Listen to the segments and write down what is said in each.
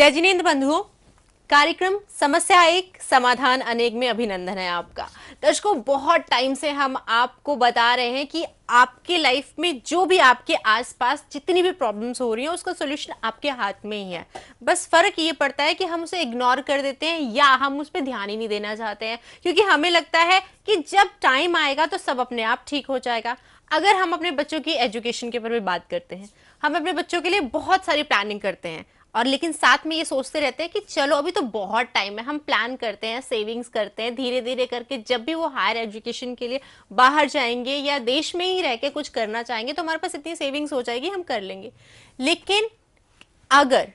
जय जिनेन्द्र बंधुओं, कार्यक्रम समस्या एक समाधान अनेक में अभिनंदन है आपका। दर्शकों, बहुत टाइम से हम आपको बता रहे हैं कि आपके लाइफ में जो भी आपके आसपास जितनी भी प्रॉब्लम्स हो रही हैं उसका सॉल्यूशन आपके हाथ में ही है। बस फर्क ये पड़ता है कि हम उसे इग्नोर कर देते हैं या हम उस पर ध्यान ही नहीं देना चाहते हैं, क्योंकि हमें लगता है कि जब टाइम आएगा तो सब अपने आप ठीक हो जाएगा। अगर हम अपने बच्चों की एजुकेशन के ऊपर भी बात करते हैं, हम अपने बच्चों के लिए बहुत सारी प्लानिंग करते हैं और लेकिन साथ में ये सोचते रहते हैं कि चलो अभी तो बहुत टाइम है, हम प्लान करते हैं, सेविंग्स करते हैं, धीरे धीरे करके जब भी वो हायर एजुकेशन के लिए बाहर जाएंगे या देश में ही रह के कुछ करना चाहेंगे तो हमारे पास इतनी सेविंग्स हो जाएगी, हम कर लेंगे। लेकिन अगर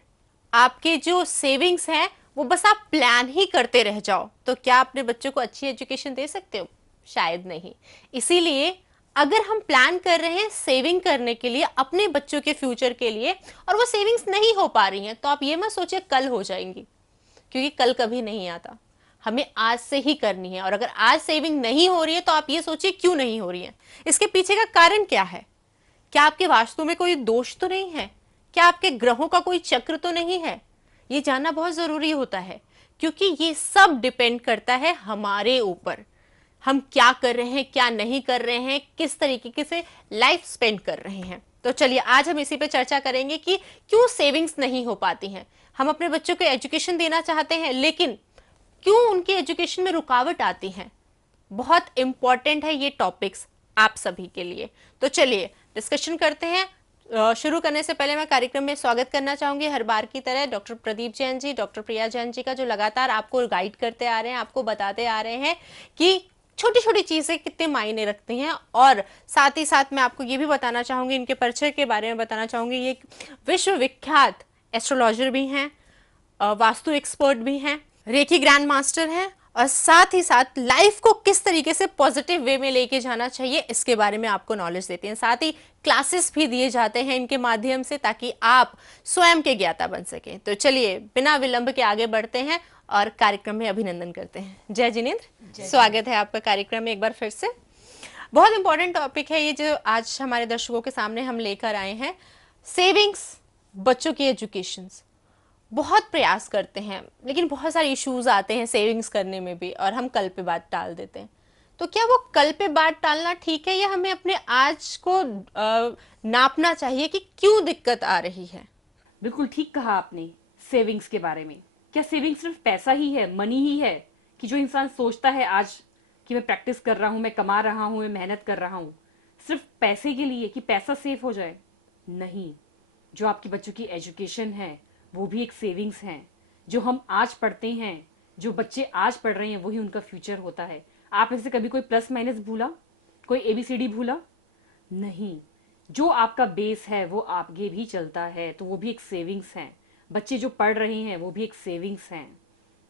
आपके जो सेविंग्स हैं वो बस आप प्लान ही करते रह जाओ तो क्या अपने बच्चों को अच्छी एजुकेशन दे सकते हो? शायद नहीं। इसीलिए अगर हम प्लान कर रहे हैं सेविंग करने के लिए अपने बच्चों के फ्यूचर के लिए और वो सेविंग्स नहीं हो पा रही हैं तो आप ये मत सोचिए कल हो जाएंगी, क्योंकि कल कभी नहीं आता। हमें आज से ही करनी है और अगर आज सेविंग नहीं हो रही है तो आप ये सोचिए क्यों नहीं हो रही है, इसके पीछे का कारण क्या है। क्या आपके वास्तु में कोई दोष तो नहीं है? क्या आपके ग्रहों का कोई चक्र तो नहीं है? ये जानना बहुत जरूरी होता है, क्योंकि ये सब डिपेंड करता है हमारे ऊपर। हम क्या कर रहे हैं, क्या नहीं कर रहे हैं, किस तरीके से लाइफ स्पेंड कर रहे हैं। तो चलिए आज हम इसी पे चर्चा करेंगे कि क्यों सेविंग्स नहीं हो पाती हैं। हम अपने बच्चों को एजुकेशन देना चाहते हैं लेकिन क्यों उनकी एजुकेशन में रुकावट आती है। बहुत इंपॉर्टेंट है ये टॉपिक्स आप सभी के लिए। तो चलिए डिस्कशन करते हैं। शुरू करने से पहले मैं कार्यक्रम में स्वागत करना चाहूंगी हर बार की तरह डॉक्टर प्रदीप जैन जी, डॉक्टर प्रिया जैन जी का, जो लगातार आपको गाइड करते आ रहे हैं, आपको बताते आ रहे हैं कि छोटी छोटी चीजें कितने मायने रखती हैं। और साथ ही साथ मैं आपको ये भी बताना चाहूंगी, इनके परिचय के बारे में बताना चाहूंगी। ये विश्वविख्यात एस्ट्रोलॉजर भी हैं, वास्तु एक्सपर्ट भी हैं, रेकी ग्रैंड मास्टर हैं और साथ ही साथ लाइफ को किस तरीके से पॉजिटिव वे में लेके जाना चाहिए इसके बारे में आपको नॉलेज देते हैं। साथ ही क्लासेस भी दिए जाते हैं इनके माध्यम से ताकि आप स्वयं के ज्ञाता बन सकें। तो चलिए बिना विलंब के आगे बढ़ते हैं और कार्यक्रम में अभिनंदन करते हैं। जय जिनेन्द्र, स्वागत है आपका कार्यक्रम में एक बार फिर से। बहुत इंपॉर्टेंट टॉपिक है ये जो आज हमारे दर्शकों के सामने हम लेकर आए हैं, सेविंग्स, बच्चों की एजुकेशन। बहुत प्रयास करते हैं लेकिन बहुत सारे इश्यूज आते हैं सेविंग्स करने में भी और हम कल पे बात टाल देते हैं। तो क्या वो कल पे बात टालना ठीक है या हमें अपने आज को नापना चाहिए कि क्यों दिक्कत आ रही है? बिल्कुल ठीक कहा आपने सेविंग्स के बारे में। क्या सेविंग्स सिर्फ पैसा ही है, मनी ही है कि जो इंसान सोचता है आज कि मैं प्रैक्टिस कर रहा हूं, मैं कमा रहा हूं, मैं मेहनत कर रहा हूं सिर्फ पैसे के लिए कि पैसा सेव हो जाए? नहीं, जो आपके बच्चों की एजुकेशन है वो भी एक सेविंग्स है। जो हम आज पढ़ते हैं, जो बच्चे आज पढ़ रहे हैं वही उनका फ्यूचर होता है। आप में से कभी कोई प्लस माइनस भूला, कोई एबीसीडी भूला? नहीं, जो आपका बेस है वो आगे भी चलता है तो वो भी एक सेविंग्स है। बच्चे जो पढ़ रहे हैं वो भी एक सेविंग्स हैं।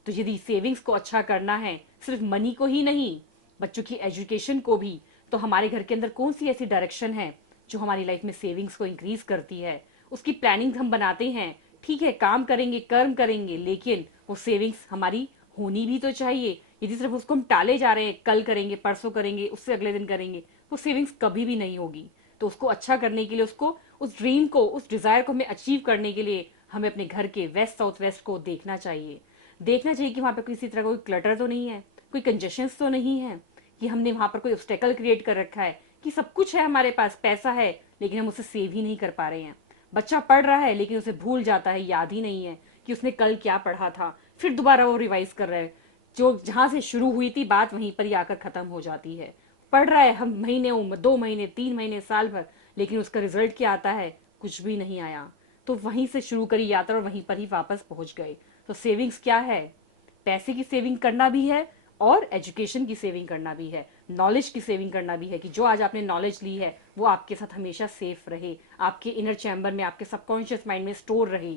तो यदि सेविंग्स को अच्छा करना है, सिर्फ मनी को ही नहीं, बच्चों की एजुकेशन को भी, तो हमारे घर के अंदर कौन सी ऐसी डायरेक्शन है जो हमारी लाइफ में सेविंग्स को इंक्रीज करती है, उसकी प्लानिंग हम बनाते हैं। ठीक है, काम करेंगे, कर्म करेंगे, लेकिन वो सेविंग्स हमारी होनी भी तो चाहिए। यदि सिर्फ उसको हम टाले जा रहे हैं, कल करेंगे, परसों करेंगे, उससे अगले दिन करेंगे, वो सेविंग्स कभी भी नहीं होगी। तो उसको अच्छा करने के लिए, उसको उस ड्रीम को, उस डिजायर को हमें अचीव करने के लिए हमें अपने घर के वेस्ट साउथ वेस्ट को देखना चाहिए। देखना चाहिए कि वहां पर किसी तरह कोई क्लटर तो नहीं है, कोई कंजेशंस तो नहीं है, कि हमने वहां पर कोई ऑब्स्टेकल क्रिएट कर रखा है कि सब कुछ है, हमारे पास पैसा है लेकिन हम उसे सेव ही नहीं कर पा रहे हैं। बच्चा पढ़ रहा है लेकिन उसे भूल जाता है, याद ही नहीं है कि उसने कल क्या पढ़ा था, फिर दोबारा वो रिवाइज कर रहा है। जो जहां से शुरू हुई थी बात वहीं पर ही आकर खत्म हो जाती है। पढ़ रहा है हम महीने, 2 महीने, 3 महीने, साल भर, लेकिन उसका रिजल्ट क्या आता है? कुछ भी नहीं आया। तो वहीं से शुरू करी यात्रा और वहीं पर ही वापस पहुंच गए। तो सेविंग्स क्या है? पैसे की सेविंग करना भी है और एजुकेशन की सेविंग करना भी है, नॉलेज की सेविंग करना भी है कि जो आज आपने नॉलेज ली है वो आपके साथ हमेशा सेफ रहे, आपके इनर चैम्बर में, आपके सबकॉन्शियस माइंड में स्टोर रहे।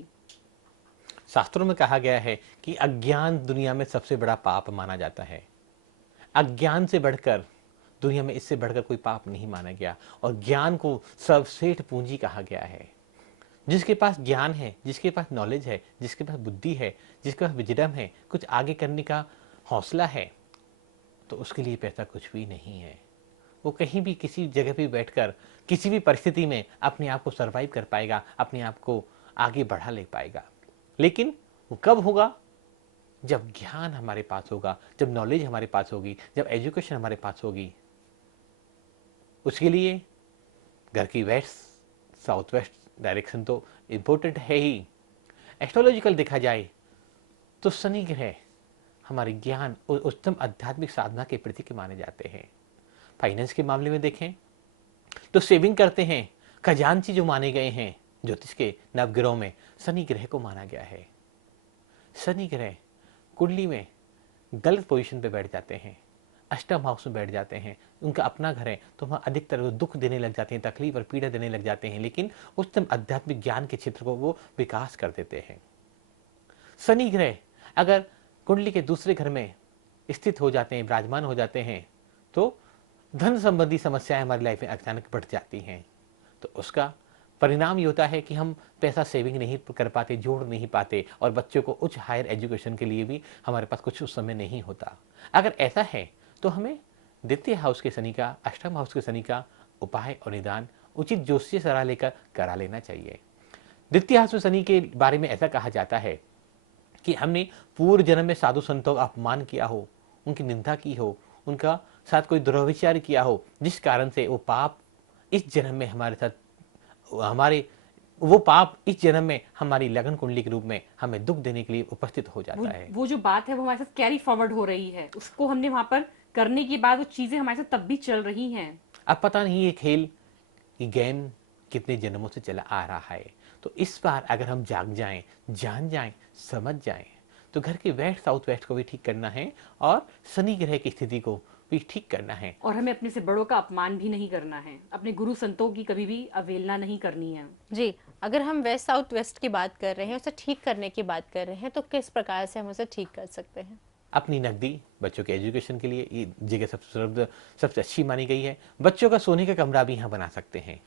शास्त्रों में कहा गया है कि अज्ञान दुनिया में सबसे बड़ा पाप माना जाता है। अज्ञान से बढ़कर दुनिया में इससे बढ़कर कोई पाप नहीं माना गया और ज्ञान को सर्वश्रेष्ठ पूंजी कहा गया है। जिसके पास ज्ञान है, जिसके पास नॉलेज है, जिसके पास बुद्धि है, जिसके पास विजडम है, कुछ आगे करने का हौसला है, तो उसके लिए पैसा कुछ भी नहीं है। वो कहीं भी किसी जगह पे बैठकर किसी भी परिस्थिति में अपने आप को सरवाइव कर पाएगा, अपने आप को आगे बढ़ा ले पाएगा। लेकिन वो कब होगा? जब ज्ञान हमारे पास होगा, जब नॉलेज हमारे पास होगी, जब एजुकेशन हमारे पास होगी। उसके लिए घर की वेस्ट साउथ वेस्ट डायरेक्शन तो इम्पोर्टेंट है ही। एस्ट्रोलॉजिकल देखा जाए तो शनि ग्रह हमारे ज्ञान और उच्चतम आध्यात्मिक साधना के प्रतीक माने जाते हैं। फाइनेंस के मामले में देखें तो सेविंग करते हैं, खजांची जो माने गए हैं ज्योतिष के नवग्रहों में शनि ग्रह को माना गया है। शनि ग्रह कुंडली में गलत पोजीशन पे बैठ जाते हैं, अष्टम हाउस में बैठ जाते हैं, उनका अपना घर है तो वहाँ अधिकतर वो दुख देने लग जाते हैं, तकलीफ और पीड़ा देने लग जाते हैं, लेकिन उच्चतम आध्यात्मिक ज्ञान के क्षेत्र को वो विकास कर देते हैं। शनि ग्रह अगर कुंडली के दूसरे घर में स्थित हो जाते हैं, विराजमान हो जाते हैं, तो धन संबंधी समस्याएं हमारी लाइफ में अचानक बढ़ जाती हैं। तो उसका परिणाम ये होता है कि हम पैसा सेविंग नहीं कर पाते, जोड़ नहीं पाते, और बच्चों को उच्च हायर एजुकेशन के लिए भी हमारे पास कुछ उस समय नहीं होता। अगर ऐसा है तो हमें द्वितीय हाउस के शनि का, अष्टम हाउस के शनि का उपाय और निदान उचित ज्योतिषीय सलाह लेकर करा लेना चाहिए। द्वितीय हाउस में शनि के बारे में ऐसा कहा जाता है कि हमने पूर्व जन्म में साधु संतों का अपमान किया हो, उनकी निंदा की हो, उनका साथ कोई दुर्व्यवहार किया हो, जिस कारण से वो पाप इस जन्म में हमारे साथ वो पाप इस जन्म में हमारी लगन कुंडली के रूप में हमें दुख देने के लिए उपस्थित हो जाता है। वो जो बात है वो हमारे साथ कैरी फॉरवर्ड हो रही है, उसको हमने वहां पर करने के बाद वो चीजें हमारे साथ तब भी चल रही हैं। अब पता नहीं ये खेल, ये गेम कितने जन्मों से चला आ रहा है। तो इस बार अगर हम जाग जाएं, जान जाएं, समझ जाएं, तो घर के वेस्ट साउथ वेस्ट को भी ठीक करना है और शनि ग्रह की स्थिति को भी ठीक करना है। और हमें अपने से बड़ों का अपमान भी नहीं करना है, अपने गुरु संतों की कभी भी अवहेलना नहीं करनी है। जी, अगर हम वेस्ट साउथ वेस्ट की बात कर रहे हैं, उसे ठीक करने की बात कर रहे हैं, तो किस प्रकार से हम उसे ठीक कर सकते हैं? अपनी नकदी बच्चों के एजुकेशन के लिए ये जगह सबसे अच्छी मानी गई है। बच्चों का सोने का कमरा भी यहाँ बना सकते हैं,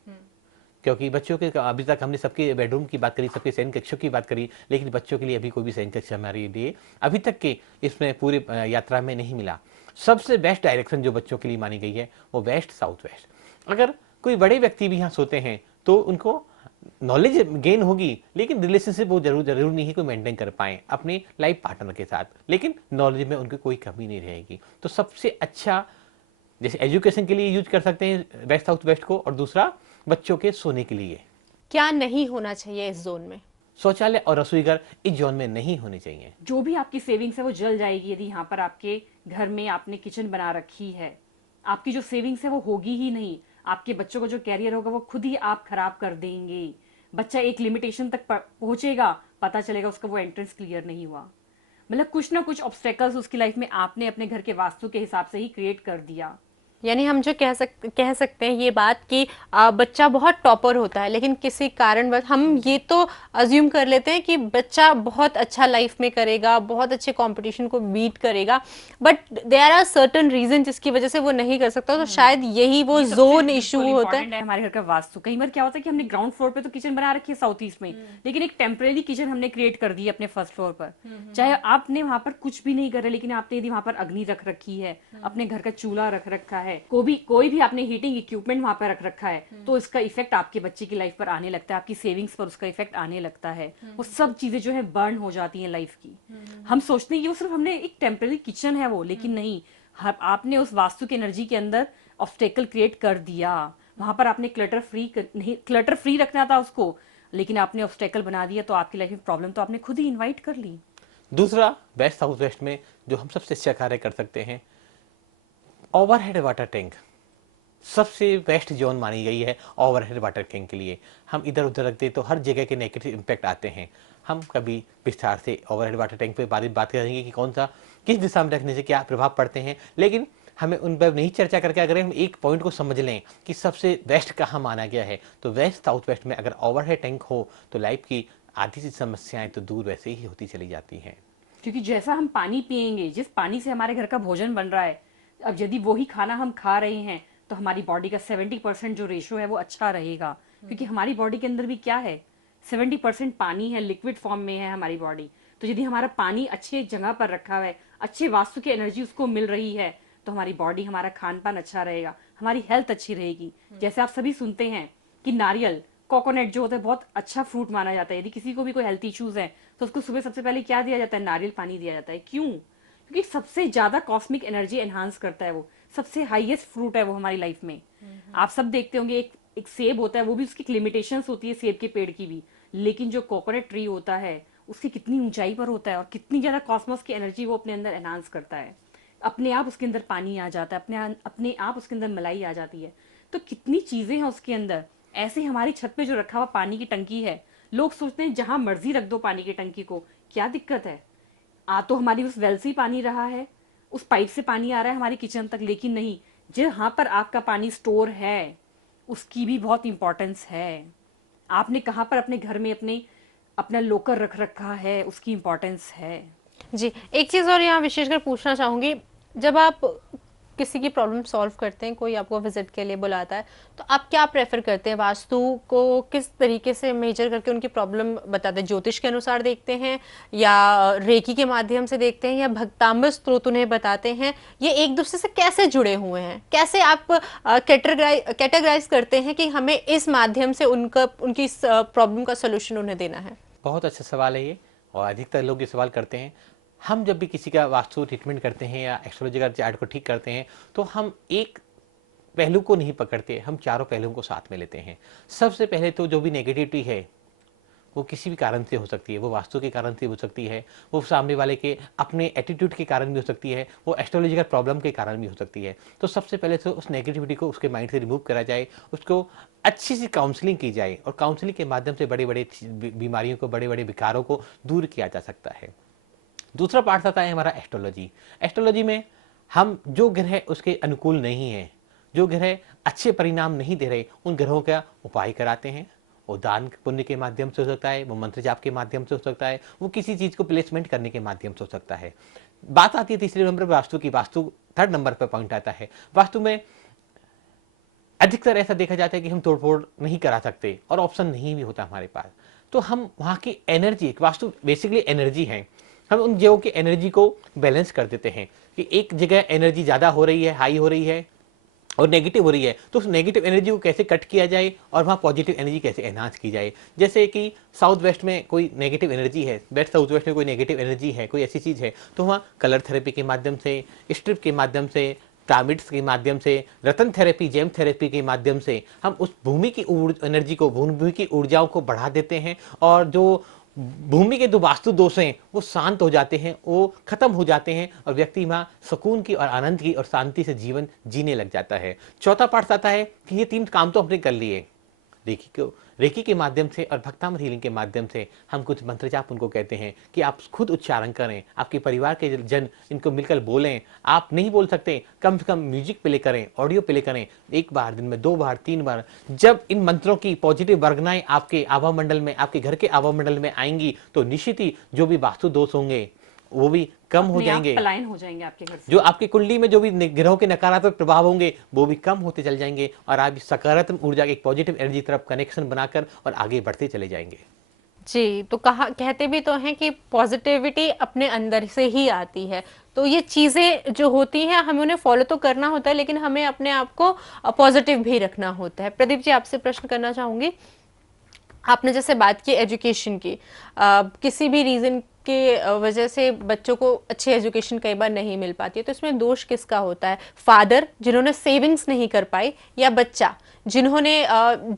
क्योंकि बच्चों के अभी तक हमने सबके बेडरूम की बात करी, सबके शयन कक्षों की बात करी, लेकिन बच्चों के लिए अभी कोई भी शयन कक्ष हमारे लिए अभी तक के इसमें पूरे यात्रा में नहीं मिला। सबसे बेस्ट डायरेक्शन जो बच्चों के लिए मानी गई है वो वेस्ट साउथ वेस्ट। अगर कोई बड़े व्यक्ति भी यहाँ सोते हैं तो उनको नॉलेज गेन होगी, लेकिन रिलेशनशिप वो जरूर नहीं है कोई मेंटेन कर पाए अपने लाइफ पार्टनर के साथ, लेकिन नॉलेज में उनकी कोई कमी नहीं रहेगी। तो सबसे अच्छा जैसे एजुकेशन के लिए यूज कर सकते हैं वेस्ट साउथ वेस्ट को, और दूसरा बच्चों के सोने के लिए। क्या नहीं होना चाहिए इस जोन में? शौचालय और रसोई घर इस जोन में नहीं होने चाहिए। जो भी आपकी सेविंग्स है वो जल जाएगी यदि यहाँ पर आपके घर में आपने किचन बना रखी है। आपकी जो सेविंग्स है वो होगी ही नहीं। आपके बच्चों का जो कैरियर होगा वो खुद ही आप खराब कर देंगे। बच्चा एक लिमिटेशन तक पहुंचेगा, पता चलेगा उसका वो एंट्रेंस क्लियर नहीं हुआ। मतलब कुछ ना कुछ ऑब्स्टेकल्स उसकी लाइफ में आपने अपने घर के वास्तु के हिसाब से ही क्रिएट कर दिया। यानी हम जो कह सकते हैं ये बात कि बच्चा बहुत टॉपर होता है, लेकिन किसी कारणवश हम ये तो अज्यूम कर लेते हैं कि बच्चा बहुत अच्छा लाइफ में करेगा, बहुत अच्छे कंपटीशन को बीट करेगा, but there are certain reason जिसकी वजह से वो नहीं कर सकता। तो शायद यही वो जोन इशू होता है। हमारे घर का वास्तु कई बार क्या होता है कि हमने ग्राउंड फ्लोर पे तो किचन बना रखी है साउथ ईस्ट में, लेकिन एक टेम्परेरी किचन हमने क्रिएट कर दी अपने फर्स्ट फ्लोर पर। चाहे आपने वहां पर कुछ भी नहीं कर रहे, लेकिन आपने यदि वहां पर अग्नि रख रखी है, अपने घर का चूल्हा रख रखा है, कोई भी आपने हीटिंग इक्विपमेंट वहां पर रख रखा है, तो इसका इफेक्ट आपके बच्चे की लाइफ पर आने लगता है, आपकी सेविंग्स पर उसका इफेक्ट आने लगता है। वो सब चीजें जो है बर्न हो जाती हैं लाइफ की। हम सोचते हैं कि वो सिर्फ हमने एक टेम्परेरी किचन है वो, लेकिन नहीं, आपने उस वास्तु की एनर्जी के अंदर ऑब्स्टेकल क्रिएट कर दिया। वहां पर आपने क्लटर फ्री रखना था उसको, लेकिन आपने ऑब्स्टेकल बना दिया, तो आपकी लाइफ में प्रॉब्लम तो आपने खुद ही इन्वाइट कर ली। दूसरा वेस्ट साउथ वेस्ट में जो हम सबसे अच्छा कार्य कर सकते हैं, ओवरहेड वाटर टैंक सबसे बेस्ट जोन मानी गई है ओवरहेड वाटर टैंक के लिए। हम इधर उधर रखते तो हर जगह के नेगेटिव इम्पैक्ट आते हैं। हम कभी विस्तार से ओवरहेड वाटर टैंक पे बात करेंगे कि कौन सा किस दिशा में रखने से क्या प्रभाव पड़ते हैं, लेकिन हमें उन पर नहीं चर्चा करके अगर हम एक पॉइंट को समझ लें कि सबसे बेस्ट कहाँ माना गया है, तो वेस्ट साउथ वेस्ट में अगर ओवरहेड टैंक हो तो लाइफ की आधी सी समस्याएं तो दूर वैसे ही होती चली जाती हैं। क्योंकि जैसा हम पानी पिएंगे, जिस पानी से हमारे घर का भोजन बन रहा है, अब यदि वही खाना हम खा रहे हैं तो हमारी बॉडी का 70% जो रेशो है वो अच्छा रहेगा। क्योंकि हमारी बॉडी के अंदर भी क्या है, 70% पानी है, लिक्विड फॉर्म में है हमारी बॉडी। तो यदि हमारा पानी अच्छे जगह पर रखा हुआ है, अच्छे वास्तु की एनर्जी उसको मिल रही है, तो हमारी बॉडी, हमारा खान पान अच्छा रहेगा, हमारी हेल्थ अच्छी रहेगी। जैसे आप सभी सुनते हैं कि नारियल कोकोनट जो होता है बहुत अच्छा फ्रूट माना जाता है। यदि किसी को भी कोई हेल्थ इश्यूज है तो उसको सुबह सबसे पहले क्या दिया जाता है? नारियल पानी दिया जाता है। क्यों? क्योंकि सबसे ज्यादा कॉस्मिक एनर्जी एनहांस करता है, वो सबसे हाईएस्ट फ्रूट है वो हमारी लाइफ में। आप सब देखते होंगे एक सेब होता है, वो भी उसकी लिमिटेशंस होती है सेब के पेड़ की भी, लेकिन जो कोकोनट ट्री होता है उसकी कितनी ऊंचाई पर होता है और कितनी ज्यादा कॉस्मोस की एनर्जी वो अपने अंदर एनहांस करता है। अपने आप उसके अंदर पानी आ जाता है, अपने आप उसके अंदर मलाई आ जाती है। तो कितनी चीजें हैं उसके अंदर। ऐसे हमारी छत पे जो रखा हुआ पानी की टंकी है, लोग सोचते हैं जहां मर्जी रख दो पानी की टंकी को, क्या दिक्कत है? आ तो हमारी उस वेल से ही पानी रहा है, उस पाइप से पानी आ रहा है हमारी किचन तक, लेकिन नहीं, जहां पर आपका पानी स्टोर है उसकी भी बहुत इंपॉर्टेंस है। आपने कहाँ पर अपने घर में अपना लोकर रख रखा है, उसकी इंपॉर्टेंस है। जी, एक चीज़ और यहाँ विशेषकर पूछना चाहूँगी, जब आप किसी की प्रॉब्लम सॉल्व करते हैं, कोई आपको विजिट के लिए बुलाता है, तो आप क्या प्रेफर करते हैं? वास्तु को किस तरीके से मेजर करके उनकी प्रॉब्लम बताते हैं? ज्योतिष के अनुसार देखते हैं, या रेकी के माध्यम से देखते हैं, या भक्तांबर स्त्रोत उन्हें बताते हैं? ये एक दूसरे से कैसे जुड़े हुए हैं? कैसे आप कैटेगराइज करते हैं कि हमें इस माध्यम से उनकी प्रॉब्लम का सोल्यूशन उन्हें देना है? बहुत अच्छा सवाल है ये, और अधिकतर लोग ये सवाल करते हैं। हम जब भी किसी का वास्तु ट्रीटमेंट करते हैं या एस्ट्रोलॉजी का चार्ट को ठीक करते हैं, तो हम एक पहलू को नहीं पकड़ते, हम चारों पहलुओं को साथ में लेते हैं। सबसे पहले तो जो भी नेगेटिविटी है वो किसी भी कारण से हो सकती है, वो वास्तु के कारण से हो सकती है, वो सामने वाले के अपने एटीट्यूड के कारण भी हो सकती है, वो एस्ट्रोलॉजिकल प्रॉब्लम के कारण भी हो सकती है। तो सबसे पहले तो उस नेगेटिविटी को उसके माइंड से रिमूव करा जाए, उसको अच्छी सी काउंसलिंग की जाए, और काउंसलिंग के माध्यम से बड़े बड़े बीमारियों को, बड़े बड़े विकारों को दूर किया जा सकता है। दूसरा पार्ट आता है हमारा एस्ट्रोलॉजी। एस्ट्रोलॉजी में हम जो ग्रह उसके अनुकूल नहीं है, जो ग्रह अच्छे परिणाम नहीं दे रहे, उन ग्रहों का उपाय कराते हैं। वो दान पुण्य के माध्यम से हो सकता है, वो मंत्र जाप के माध्यम से हो सकता है, वो किसी चीज को प्लेसमेंट करने के माध्यम से हो सकता है। बात आती है तीसरे नंबर पर वास्तु की। वास्तु थर्ड नंबर पर पॉइंट आता है। वास्तु में अधिकतर ऐसा देखा जाता है कि हम तोड़फोड़ नहीं करा सकते और ऑप्शन नहीं भी होता हमारे पास, तो हम वहां की एनर्जी, वास्तु बेसिकली एनर्जी है, हम उन जगहों की एनर्जी को बैलेंस कर देते हैं कि एक जगह एनर्जी ज्यादा हो रही है, हाई हो रही है और नेगेटिव हो रही है, तो उस नेगेटिव एनर्जी को कैसे कट किया जाए और वहाँ पॉजिटिव एनर्जी कैसे एनहांस की जाए। जैसे कि साउथ वेस्ट में कोई नेगेटिव एनर्जी है, वेस्ट साउथ वेस्ट में कोई नेगेटिव एनर्जी है, कोई ऐसी चीज़ है, तो वहाँ कलर थेरेपी के माध्यम से, स्ट्रिप के माध्यम से, टामिट्स के माध्यम से, रतन थेरेपी, जेम थेरेपी के माध्यम से हम उस भूमि की एनर्जी को, भूमि की ऊर्जाओं को बढ़ा देते हैं, और जो भूमि के जो वास्तु दोष हैं वो शांत हो जाते हैं, वो खत्म हो जाते हैं, और व्यक्ति वहां सुकून की और आनंद की और शांति से जीवन जीने लग जाता है। चौथा पार्ट आता है कि ये तीन काम तो हमने कर लिए, रेकी के माध्यम से और भक्तामृत हीलिंग के माध्यम से हम कुछ मंत्र जाप उनको कहते हैं कि आप खुद उच्चारण करें, आपके परिवार के जन इनको मिलकर बोलें। आप नहीं बोल सकते, कम से कम म्यूजिक प्ले करें, ऑडियो प्ले करें, एक बार दिन में 2 बार 3 बार। जब इन मंत्रों की पॉजिटिव वर्गनाएं आपके आभा मंडल में, आपके घर के आभा मंडल में आएंगी, तो निश्चित ही जो भी वास्तु दोष होंगे वो भी कम हो जाएंगे, पलायन हो जाएंगे आपके घर से। जो आपकी कुंडली में जो भी ग्रहों के नकारात्मक प्रभाव होंगे वो भी कम होते चले जाएंगे, और आप सकारात्मक ऊर्जा की एक पॉजिटिव एनर्जी तरफ कनेक्शन बनाकर और आगे बढ़ते चले जाएंगे। जी, तो कहा कहते भी तो हैं कि पॉजिटिविटी अपने अंदर से ही आती है, तो ये चीजें जो होती हैं हमें उन्हें फॉलो तो करना होता है, लेकिन हमें अपने आप को पॉजिटिव भी रखना होता है। प्रदीप जी, आपसे प्रश्न करना चाहूंगी। आपने जैसे बात की एजुकेशन की, किसी भी रीजन के वजह से बच्चों को अच्छी एजुकेशन कई बार नहीं मिल पाती है, तो इसमें दोष किसका होता है? फादर जिन्होंने सेविंग्स नहीं कर पाई, या बच्चा जिन्होंने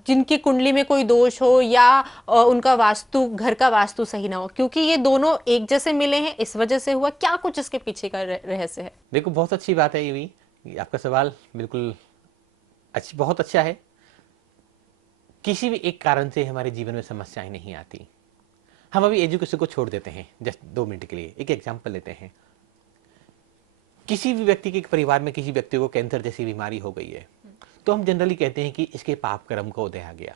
जिनकी कुंडली में कोई दोष हो, या उनका वास्तु, घर का वास्तु सही ना हो? क्योंकि ये दोनों एक जैसे मिले हैं, इस वजह से हुआ क्या? कुछ इसके पीछे का रहस्य है? देखो, बहुत अच्छी बात है ये भी, आपका सवाल बिल्कुल बहुत अच्छा है। किसी भी एक कारण से हमारे जीवन में समस्याएं नहीं आती। हम अभी एजुकेशन को छोड़ देते हैं जस्ट 2 मिनट के लिए, एक एग्जांपल लेते हैं। किसी भी व्यक्ति के परिवार में किसी व्यक्ति को कैंसर जैसी बीमारी हो गई है, तो हम जनरली कहते हैं कि इसके पाप कर्म का उदय आ गया।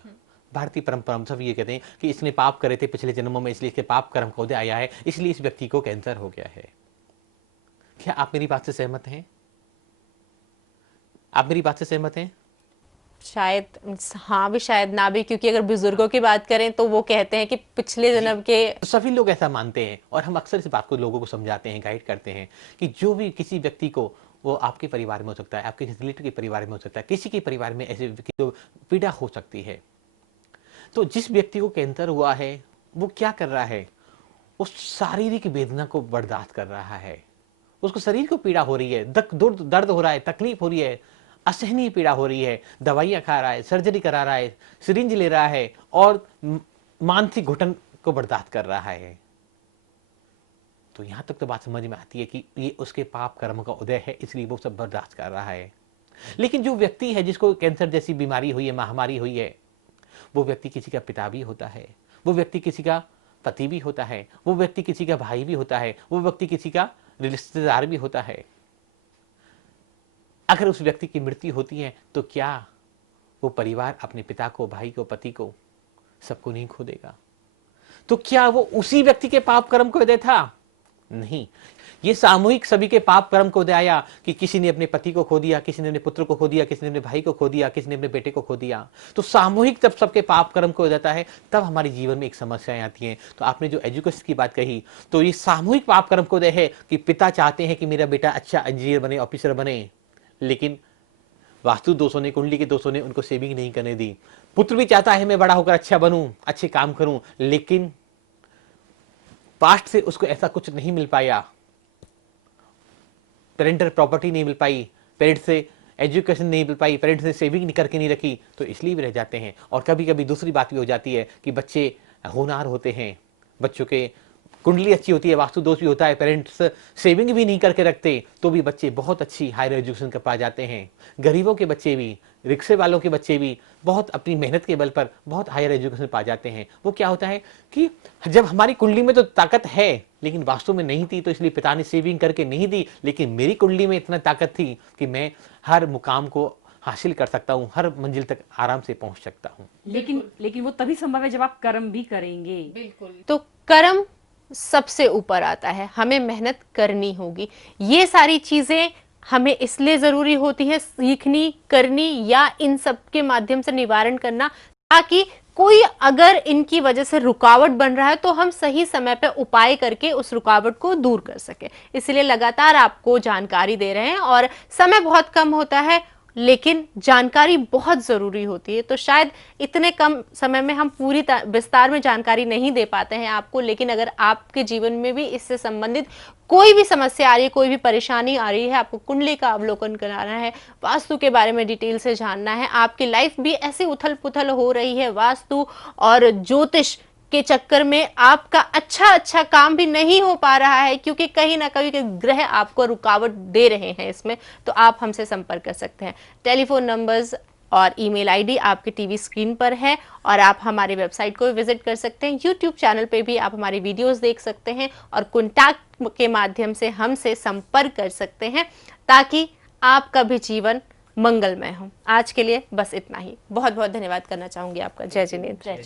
भारतीय परंपरा हम सब ये कहते हैं कि इसने पाप करे थे पिछले जन्मों में, इसलिए इसके पाप कर्म का उदय आया है, इसलिए इस व्यक्ति को कैंसर हो गया है। क्या आप मेरी बात से सहमत हैं? आप मेरी बात से सहमत हैं? शायद हाँ भी, शायद ना भी, क्योंकि अगर बुजुर्गों की बात करें तो वो कहते हैं कि पिछले जन्म के, तो सभी लोग ऐसा मानते हैं, और हम अक्सर इस बात को लोगों को समझाते हैं, गाइड करते हैं कि जो भी किसी व्यक्ति को, वो आपके परिवार में हो सकता है, आपके रिलेटिव के परिवार में हो सकता है, किसी के परिवार में ऐसे तो पीड़ा हो सकती है। तो जिस व्यक्ति को कैंसर हुआ है वो क्या कर रहा है, उस शारीरिक वेदना को बर्दाश्त कर रहा है, उसको शरीर को पीड़ा हो रही है, दर्द हो रहा है, तकलीफ हो रही है, असहनीय पीड़ा हो रही है, दवाइयां खा रहा है, सर्जरी करा रहा है, सिरिंज ले रहा है और मानसिक घुटन को बर्दाश्त कर रहा है। तो यहां तक तो बात समझ में आती है कि ये उसके पाप कर्म का उदय है, इसलिए वो सब बर्दाश्त कर रहा है। लेकिन जो व्यक्ति है जिसको कैंसर जैसी बीमारी हुई है, महामारी हुई है, वो व्यक्ति किसी का पिता भी होता है, वो व्यक्ति किसी का पति भी होता है, वो व्यक्ति किसी का भाई भी होता है, वो व्यक्ति किसी का रिश्तेदार भी होता है। अगर उस व्यक्ति की मृत्यु होती है तो क्या वो परिवार अपने पिता को, भाई को, पति को, सबको नहीं खो देगा? तो क्या वो उसी व्यक्ति के पाप कर्म को उदय था? नहीं, ये सामूहिक सभी के पाप कर्म को उदय आया कि किसी ने अपने पति को खो दिया, किसी ने अपने पुत्र को खो दिया, किसी ने अपने भाई को खो दिया, किसी ने अपने बेटे को खो दिया। तो सामूहिक जब सबके पाप कर्म को उदय आता है तब हमारे जीवन में एक समस्याएं आती हैं। तो आपने जो एजुकेशन की बात कही, तो ये सामूहिक पाप कर्म को उदय है कि पिता चाहते हैं कि मेरा बेटा अच्छा इंजीनियर बने, ऑफिसर बने, लेकिन वास्तु दोषों ने, कुंडली के दोषों ने उनको सेविंग नहीं करने दी। पुत्र भी चाहता है मैं बड़ा होकर अच्छा बनूं, अच्छे काम करूं, लेकिन पास्ट से उसको ऐसा कुछ नहीं मिल पाया, पेरेंटल प्रॉपर्टी नहीं मिल पाई, पेरेंट्स से एजुकेशन नहीं मिल पाई, पेरेंट्स ने सेविंग करके नहीं रखी, तो इसलिए भी रह जाते हैं। और कभी कभी दूसरी बात भी हो जाती है कि बच्चे होनहार होते हैं, बच्चों के कुंडली अच्छी होती है, वास्तु दोष भी होता है, पेरेंट्स सेविंग भी नहीं करके रखते, तो भी बच्चे बहुत अच्छी हायर एजुकेशन कर पा जाते हैं। गरीबों के बच्चे भी, रिक्शे वालों के बच्चे भी बहुत अपनी मेहनत के बल पर बहुत हायर एजुकेशन पा जाते हैं। वो क्या होता है कि जब हमारी कुंडली में तो ताकत है लेकिन वास्तु में नहीं थी, तो इसलिए पिता ने सेविंग करके नहीं दी, लेकिन मेरी कुंडली में इतना ताकत थी कि मैं हर मुकाम को हासिल कर सकता हूँ, हर मंजिल तक आराम से पहुंच सकता हूँ। लेकिन वो तभी संभव है जब आप कर्म भी करेंगे। बिल्कुल। तो कर्म सबसे ऊपर आता है, हमें मेहनत करनी होगी। ये सारी चीजें हमें इसलिए जरूरी होती है सीखनी, करनी या इन सब के माध्यम से निवारण करना, ताकि कोई अगर इनकी वजह से रुकावट बन रहा है तो हम सही समय पे उपाय करके उस रुकावट को दूर कर सके। इसलिए लगातार आपको जानकारी दे रहे हैं और समय बहुत कम होता है लेकिन जानकारी बहुत जरूरी होती है। तो शायद इतने कम समय में हम पूरी विस्तार में जानकारी नहीं दे पाते हैं आपको, लेकिन अगर आपके जीवन में भी इससे संबंधित कोई भी समस्या आ रही है, कोई भी परेशानी आ रही है, आपको कुंडली का अवलोकन कराना है, वास्तु के बारे में डिटेल से जानना है, आपकी लाइफ भी ऐसे उथल पुथल हो रही है वास्तु और ज्योतिष के चक्कर में आपका अच्छा काम भी नहीं हो पा रहा है क्योंकि कहीं ना कहीं के ग्रह आपको रुकावट दे रहे हैं इसमें, तो आप हमसे संपर्क कर सकते हैं। टेलीफोन नंबर्स और ईमेल आईडी आपके टीवी स्क्रीन पर है और आप हमारे वेबसाइट को विजिट कर सकते हैं। यूट्यूब चैनल पे भी आप हमारी वीडियोस देख सकते हैं और कॉन्टैक्ट के माध्यम से हमसे संपर्क कर सकते हैं ताकि आपका भी जीवन मंगलमय हो। आज के लिए बस इतना ही। बहुत बहुत धन्यवाद करना चाहूंगी आपका। जय जिनेंद्र।